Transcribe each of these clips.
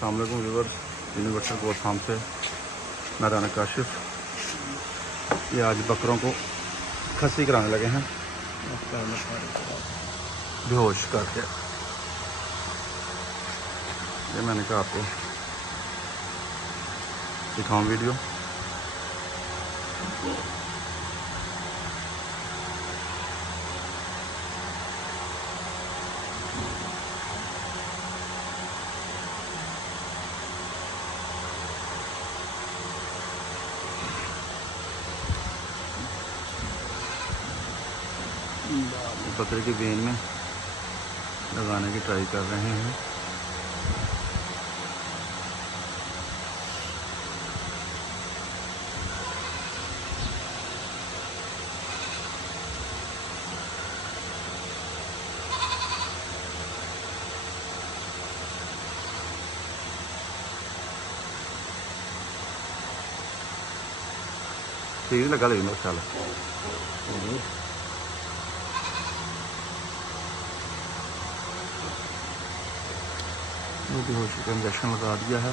अस्सलाम वालेकुम viewers, universal goat farm से मैं राना काशिफ। ये आज बकरों को खस्सी कराने लगे हैं बेहोश करके। ये मैंने कहा आपको दिखाऊं वीडियो। बकरे की वेन में लगाने की ट्राई कर रहे हैं। ठीक लगा लेकिन मेरा ख्याल बेहोशी का इंजेक्शन लगा दिया है।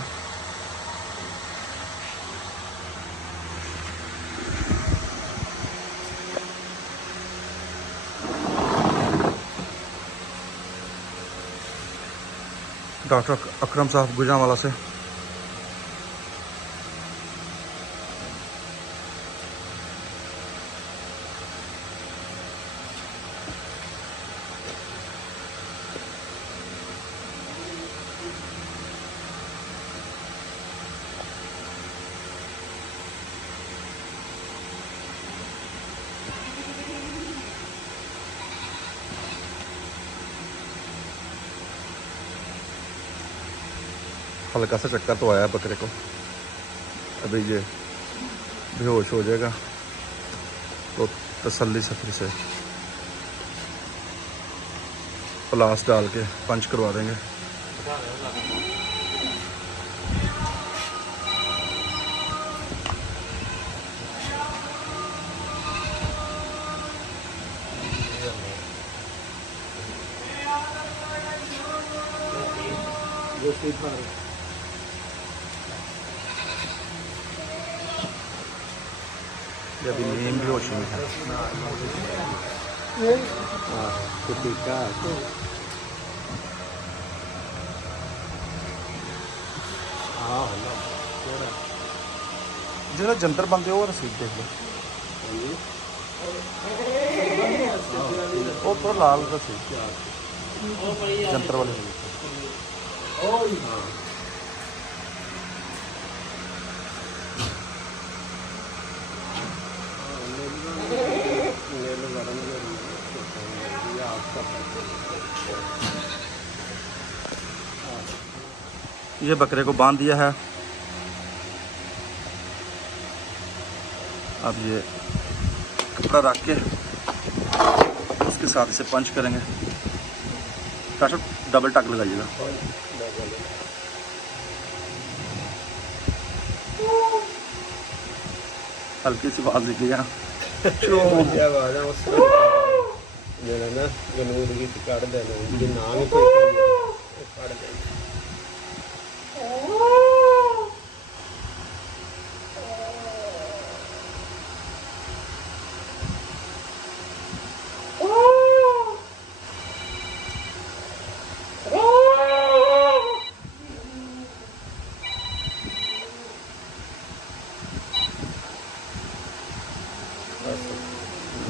डॉक्टर अकरम साहब गुजरांवाला से। हल्का सा चक्कर तो आया बकरे को, अभी ये बेहोश हो जाएगा तो तसल्ली से फिर से प्लास डाल के पंच करवा देंगे। अभी नींद भी होश में है। जो जंतर बंदे हो रसीद देख लो, वो तो लाल रसीद जंतर वाले। ये बकरे को बांध दिया है। अब ये कपड़ा रख के उसके साथ इसे पंच करेंगे। डॉक्टर डबल टक लगाइएगा। हल्की सी आवाज निकली है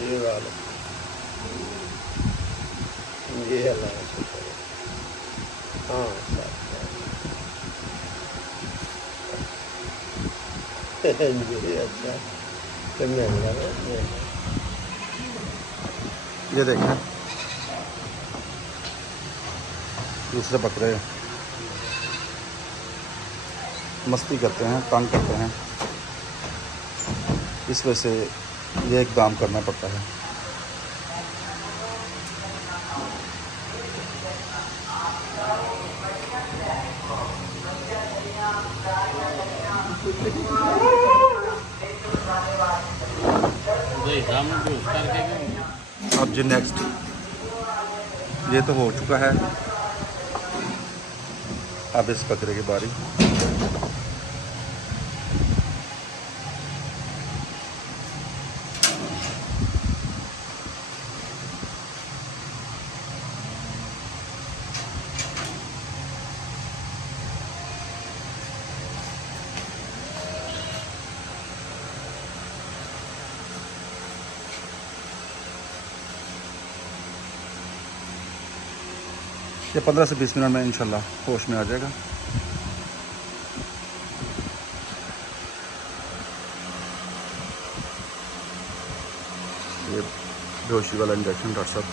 ये वाला, ये अल्लाह का शुक्र है। हाँ ये अच्छा तो महंगा है। ये देखें दूसरे बकरे मस्ती करते हैं, तंग करते हैं, इस वजह से ये इकदाम करना पड़ता है। अब जी नेक्स्ट ये तो हो चुका है। अब इस बकरे की बारी। ये 15 से 20 मिनट में इंशाल्लाह होश में आ जाएगा। ये बेहोशी वाला इंजेक्शन डॉक्टर साहब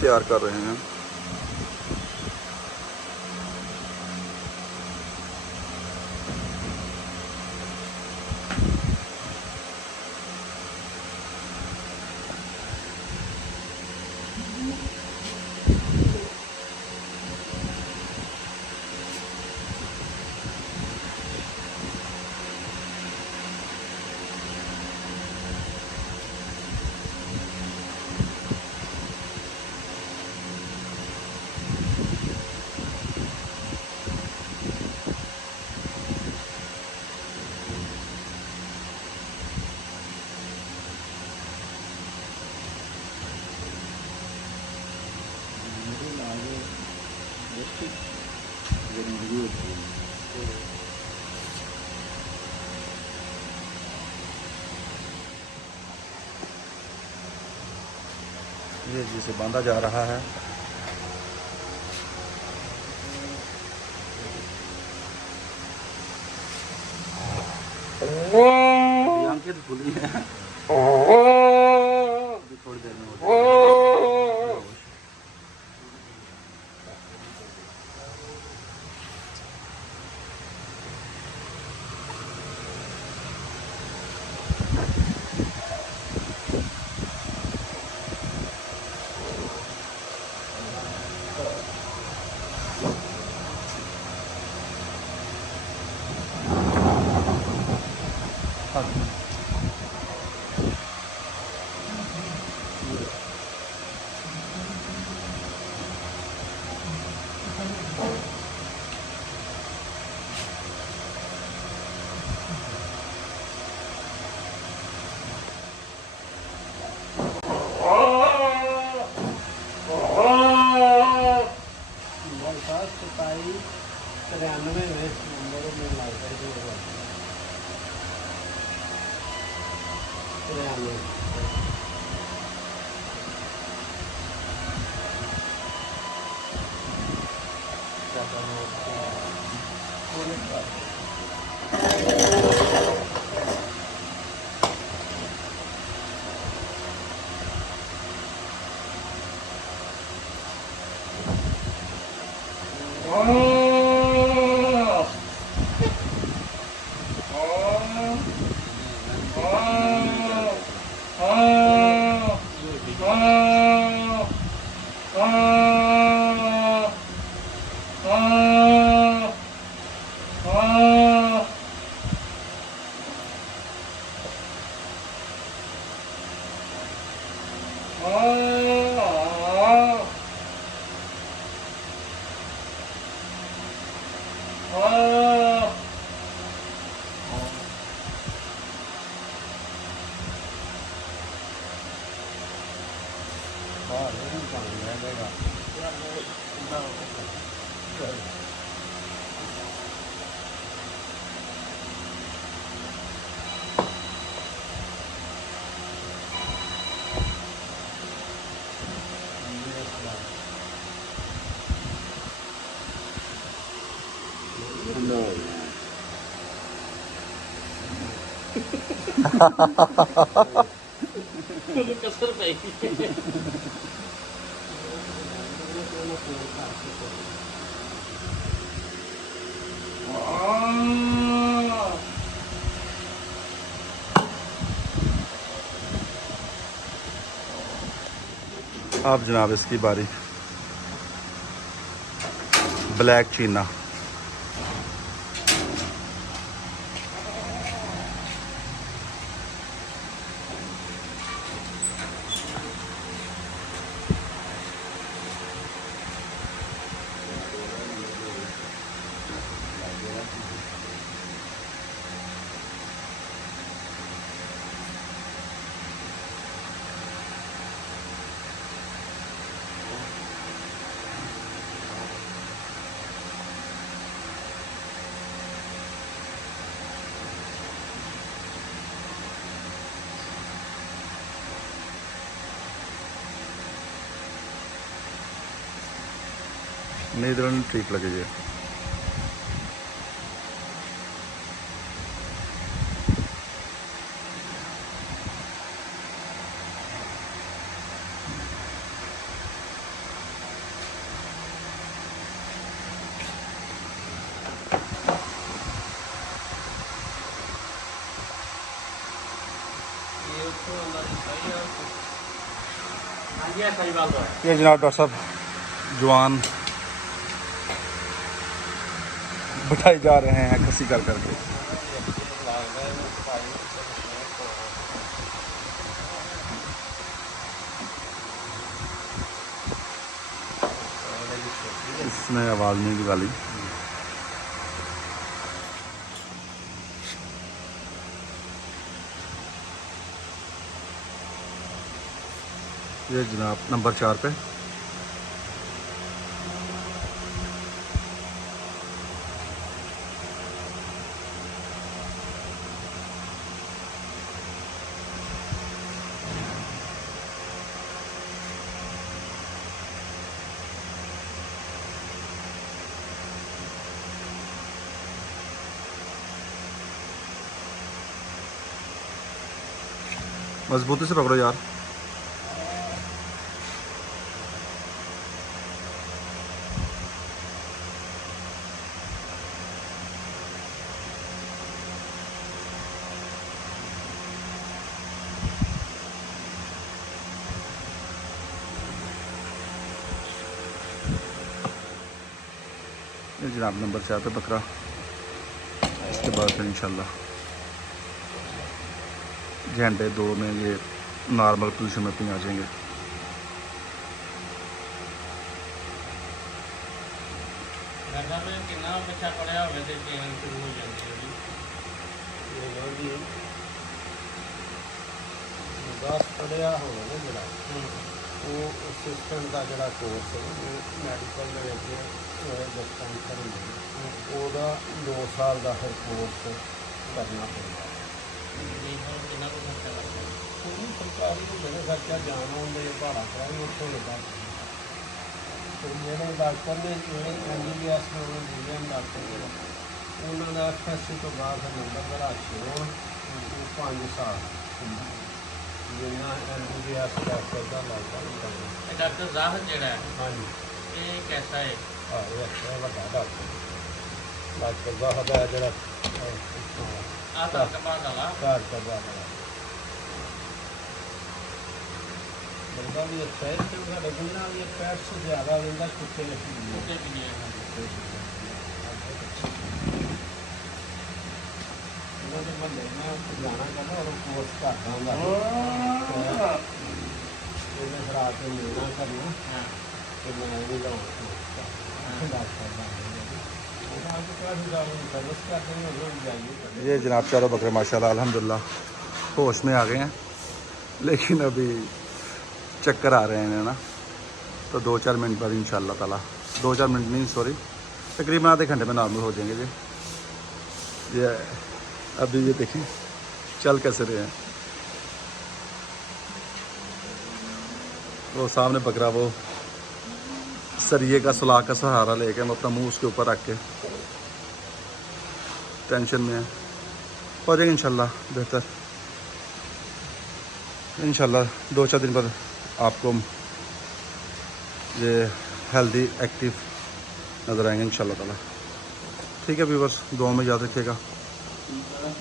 तैयार कर रहे हैं। ये जिसे बांधा जा रहा है। आंखें तो खुली है, थोड़ी देर में हो जाएगा। कसर पाएगी। अब जनाब इसकी बारी। ब्लैक चीना, नीदरलैंड ठीक लगे जी। ये जनाब डॉक्टर साहब जवान बिठाए जा रहे हैं खसी कर करके। इसमें आवाज़ नहीं निकाली। ये जनाब नंबर 4 पे मजबूती से पकड़ो यार। ये जनाब नंबर 4 पे बकरा। इसके बाद फिर इंशाल्लाह घंटे 2 में ये नॉर्मल पोजीशन में आ जाएंगे। पढ़िया होना जोड़ा वो असिस्टेंट का जोड़ा कोर्स है वो मैडिकल डिस्पेंसर ओदा 2 साल का फिर कोर्स करना पड़ता। सरकारी मेरे खर्चा जाना होंगे भाड़ा कराई उत्थों लगा फिर मेरे डॉक्टर ने जोड़े MBBS में इंडियन डॉक्टर उन्होंने FSC तो बाद नंबर बड़ा अच्छे हो 5 साल जिन्ना MBBS डॉक्टर का लगता डॉक्टर जाहिद जेड़ा है हाँ जी ये कैसा है? हाँ ये अच्छा बड़ा डॉक्टर जाहिद है जरा आता का बाद वाला कार का बाद बंदा भी अच्छा है तो साढ़े गुना ये पैर से ज़्यादा बंदा कुत्ते कुत्ते के लिए है। उन्होंने बंदे में जाना करना और कोर्स करता हूँ उन्हें फिर आके मिलना करना हाँ तो मैं भी जाऊँ सर्विस करते हैं जाइए। ये जनाब चारों बकरे माशाल्लाह अल्हम्दुलिल्लाह होश में आ गए हैं, लेकिन अभी चक्कर आ रहे हैं इन्हें ना, तो 2-4 मिनट बाद इंशाल्लाह ताला 2-4 मिनट नहीं सॉरी तकरीबन आधे घंटे में नॉर्मल हो जाएंगे जी। ये अभी ये देखें चल कैसे रहे हैं। वो सामने बकरा वो सरिये का सुलाह का सहारा लेके हम अपना मुंह उसके ऊपर रख के टेंशन में है। हो जाएगा इंशाल्लाह बेहतर। इंशाल्लाह 2-4 दिन बाद आपको ये हेल्दी एक्टिव नज़र आएंगे इंशाल्लाह ताला। ठीक है व्यूअर्स, दुआ में याद रखिएगा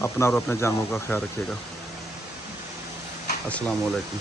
अपना और अपने जानवरों का ख्याल रखिएगा। अस्सलाम वालेकुम।